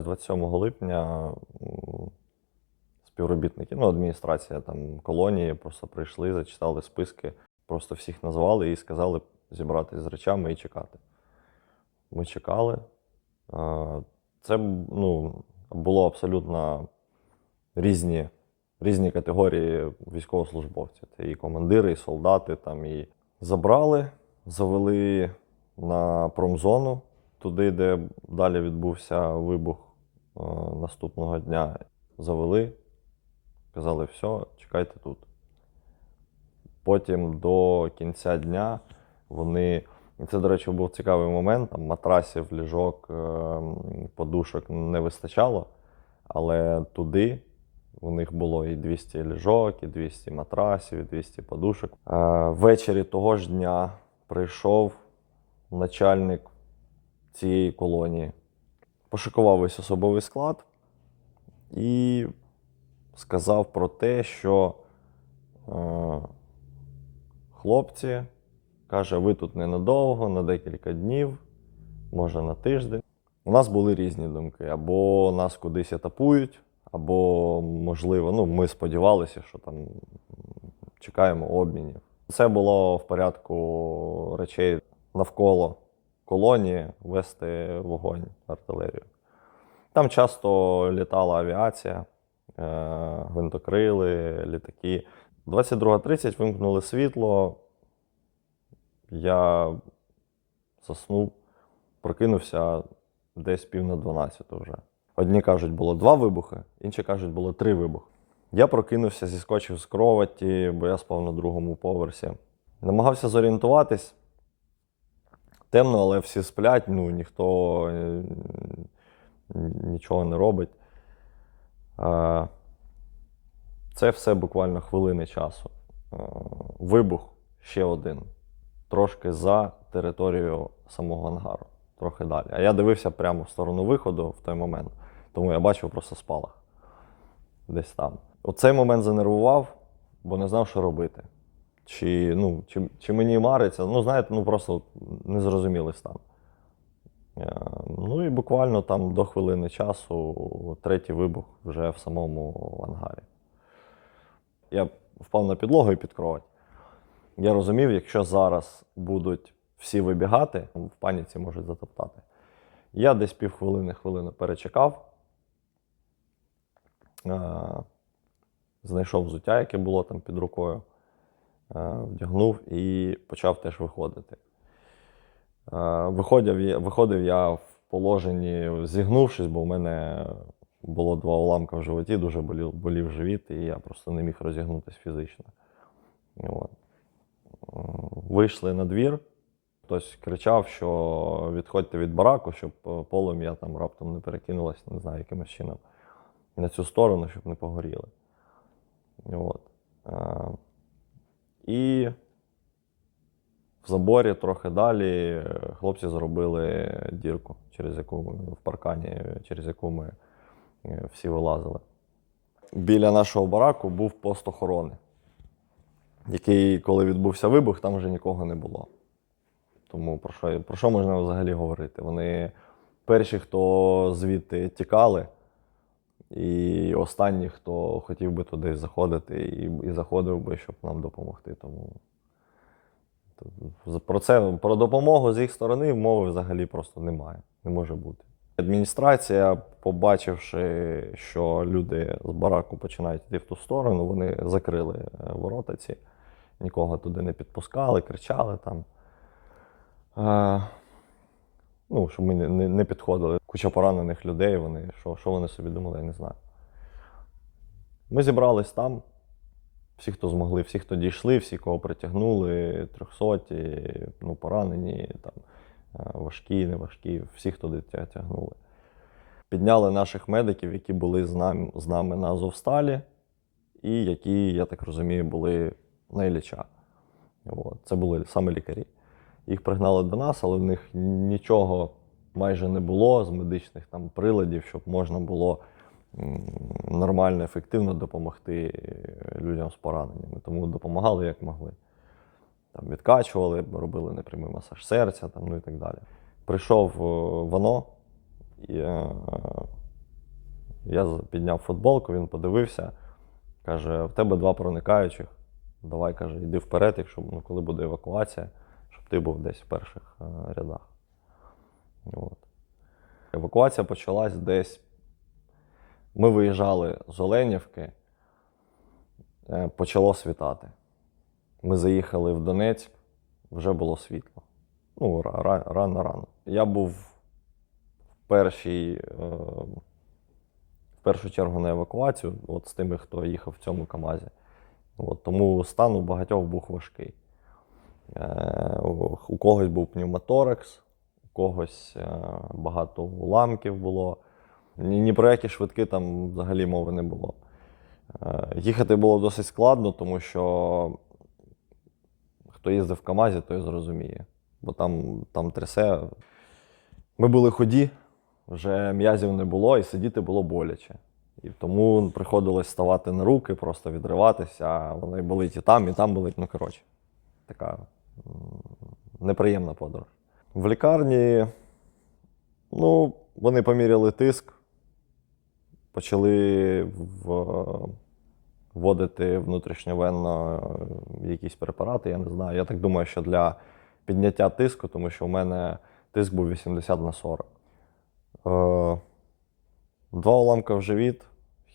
27 липня співробітники, ну, адміністрація там колонії просто прийшли, зачитали списки, просто всіх назвали і сказали зібратися з речами і чекати. Ми чекали. Це ну, було абсолютно різні, різні категорії військовослужбовців. Це і командири, і солдати там, і забрали, завели на промзону, туди, де далі відбувся вибух наступного дня. Завели, казали, все, чекайте тут. Потім до кінця дня вони. І це, до речі, був цікавий момент. Там матрасів, ліжок, е, подушок не вистачало, але туди у них було і 200 ліжок, і 200 матрасів, і 200 подушок. Е, Ввечері того ж дня прийшов начальник цієї колонії, пошикував весь особовий склад і сказав про те, що е, хлопці, каже, ви тут ненадовго, на декілька днів, може на тиждень. У нас були різні думки. Або нас кудись етапують, або, можливо, ну, ми сподівалися, що там чекаємо обмінів. Це було в порядку речей навколо колонії вести вогонь артилерію. Там часто літала авіація, е, гвинтокрили, літаки. 22.30 вимкнули світло. Я заснув, прокинувся десь пів на 12 вже. Одні кажуть, було два вибухи, інші кажуть, було три вибухи. Я прокинувся, зіскочив з кроваті, бо я спав на другому поверсі. Намагався зорієнтуватись. Темно, але всі сплять, ну ніхто е, нічого не робить. Це все буквально хвилини часу. Е, Вибух ще один. Трошки за територією самого ангару, трохи далі. А я дивився прямо в сторону виходу в той момент, тому я бачив просто спалах десь там. Оцей момент занервував, бо не знав, що робити. Чи, ну, чи, чи мені мариться, ну, знаєте, ну просто незрозумілий стан. Е, Ну і буквально там до хвилини часу третій вибух вже в самому ангарі. Я впав на підлогу і під кровать. Я розумів, якщо зараз будуть всі вибігати, в паніці можуть затоптати. Я десь півхвилини хвилину перечекав, е, знайшов взуття, яке було там під рукою, вдягнув і почав теж виходити. Е, Виходив, виходив я в положенні, зігнувшись, бо в мене було два уламка в животі, дуже болів, болів живіт, і я просто не міг розігнутися фізично. От. Е, Вийшли на двір, хтось кричав, що відходьте від бараку, щоб е, полум'я там раптом не перекинулося, не знаю, якимось чином на цю сторону, щоб не погоріли. От. Е, І в заборі трохи далі е, хлопці зробили дірку, через яку ми в паркані, через яку ми е, всі вилазили. Біля нашого бараку був пост охорони, який, коли відбувся вибух, там вже нікого не було. Тому про що, про що можна взагалі говорити? Вони перші, хто звідти тікали, і останні, хто хотів би туди заходити і, і заходив би, щоб нам допомогти. Тому про це про допомогу з їх сторони мови взагалі просто немає, не може бути. Адміністрація, побачивши, що люди з бараку починають йти в ту сторону, вони закрили е, ворота ці, нікого туди не підпускали, кричали там. Е, ну, щоб ми не, не підходили. Куча поранених людей, вони, що, що вони собі думали, я не знаю. Ми зібрались там, всі, хто змогли, всі, хто дійшли, всі, кого притягнули, трьохсоті, ну, поранені, там, е, важкі, неважкі, всі, хто дитя тягнули. Підняли наших медиків, які були з нами, з нами на Азовсталі, і які, я так розумію, були на Ілліча. Це були саме лікарі. Їх пригнали до нас, але в них нічого майже не було з медичних там приладів, щоб можна було нормально, ефективно допомогти е, людям з пораненнями. Тому допомагали як могли. Там відкачували, робили непрямий масаж серця, там, ну і так далі. Прийшов е, Вано, і, е, Я підняв футболку, він подивився, каже: в тебе два проникаючих. Давай, каже, йди вперед, якщо ну, коли буде евакуація, щоб ти був десь в перших рядах. От. Евакуація почалась десь. Ми виїжджали з Оленівки, е, почало світати. Ми заїхали в Донецьк, вже було світло. Ну, ра- ра- рано-рано. Я був в першій, е, в першу чергу на евакуацію, от з тими, хто їхав в цьому КАМАЗі. От, тому стан у багатьох був важкий. Е, у- когось був пневмоторакс, у когось е, багато уламків було. Ні, ні про які швидки там взагалі мови не було. Е, Їхати було досить складно, тому що хто їздив в КАМАЗі, той зрозуміє. Бо там, там трясе. Ми були ході, вже м'язів не було, і сидіти було боляче. І тому приходилось ставати на руки, просто відриватися, а вони болить і там, і там болить. Ну, коротше, така неприємна подорож. В лікарні, ну, вони поміряли тиск, почали в, вводити внутрішньовенно якісь препарати, я не знаю. Я так думаю, що для підняття тиску, тому що у мене тиск був 80 на 40. Е, Два уламка в живіт.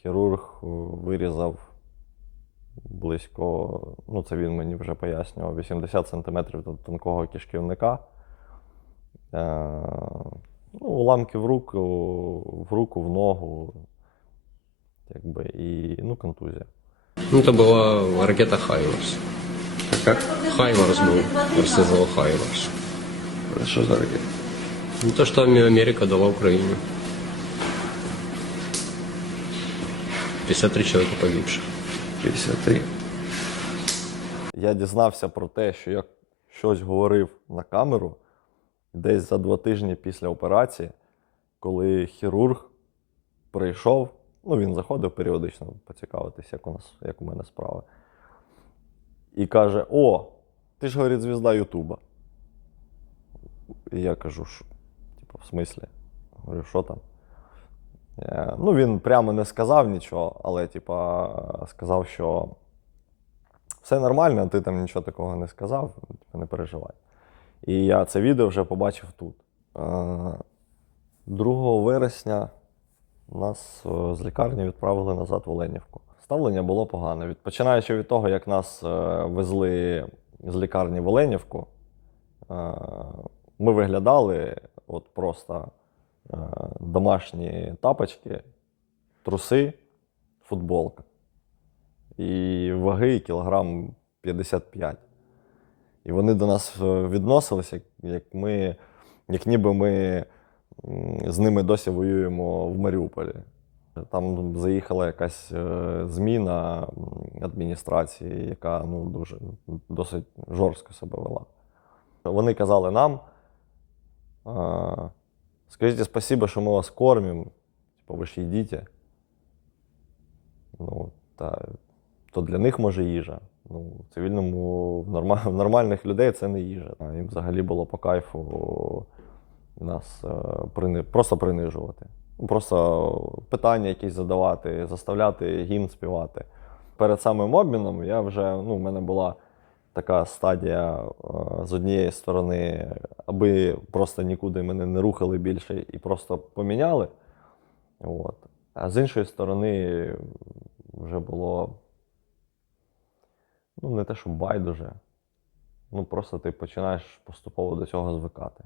Хірург е, вирізав близько, ну це він мені вже пояснював, 80 см до тонкого кишківника. Е, ну, уламки в руку, в руку, в ногу, якби, і ну, контузія. Ну, это была ракета Хаймарс. Как? Хаймарс был, РСЗО Хаймарс. Что за ракета? Ну, то, что Америка дала Украине. 53 человека погибших. 53. Я дізнався про те, що я щось говорив на камеру десь за два тижні після операції, коли хірург прийшов. Ну, він заходив періодично поцікавитися, як у нас, як у мене справи. І каже: О, ти ж говорить, звізда Ютуба. І я кажу, що, типу, в смислі? Говорю, що там? Е, Ну, він прямо не сказав нічого, але, типа, сказав, що все нормально, ти там нічого такого не сказав, типу, не переживай. І я це відео вже побачив тут. Е, 2 вересня нас е, з лікарні відправили назад в Оленівку. Ставлення було погане. Від, починаючи від того, як нас е, везли з лікарні в Оленівку, е, ми виглядали от просто е, домашні тапочки, труси, футболка і ваги кілограм 55. І вони до нас е, відносилися, як, ми, як ніби ми з ними досі воюємо в Маріуполі. Там заїхала якась е, зміна адміністрації, яка ну, дуже досить жорстко себе вела. Вони казали нам: скажіть спасибо, що ми вас кормимо, типу, ви ж їдіть. Ну, та то для них може їжа. Ну, цивільному в норма- нормальних людей це не їжа. Їм взагалі було по кайфу нас е, прини... просто принижувати. Ну, Просто питання якісь задавати, заставляти гімн співати. Перед самим обміном я вже, ну, в мене була така стадія е, з однієї сторони, аби просто нікуди мене не рухали більше і просто поміняли. От. А з іншої сторони, вже було ну, не те, що байдуже. Ну, просто ти починаєш поступово до цього звикати.